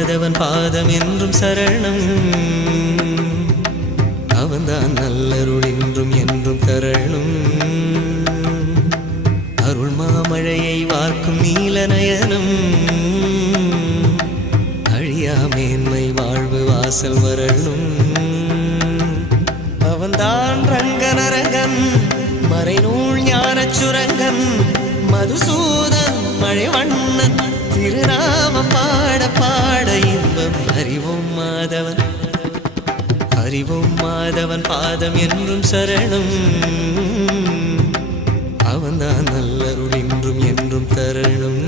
மாதவன் பாதம் என்றும் சரணம். அவன்தான் நல்லருள் என்றும் என்றும் தரணும். அருள் மாமழையை வார்க்கும் நீலநயனம். அழியா மேன்மை வாழ்வு வாசல் வரணும். அவன்தான் ரங்கனரங்கன் மறைநூல் ஞானச் சுரங்கன். மதுசூதன் மழைவண்ணன் திருநாமம் பாட பாட இன்பம். அறிவோம் மாதவன் அறிவோம் மாதவன் பாதம் என்றும் சரணம். அவன்தான் நல்லருள் என்றும் என்றும் தரணும்.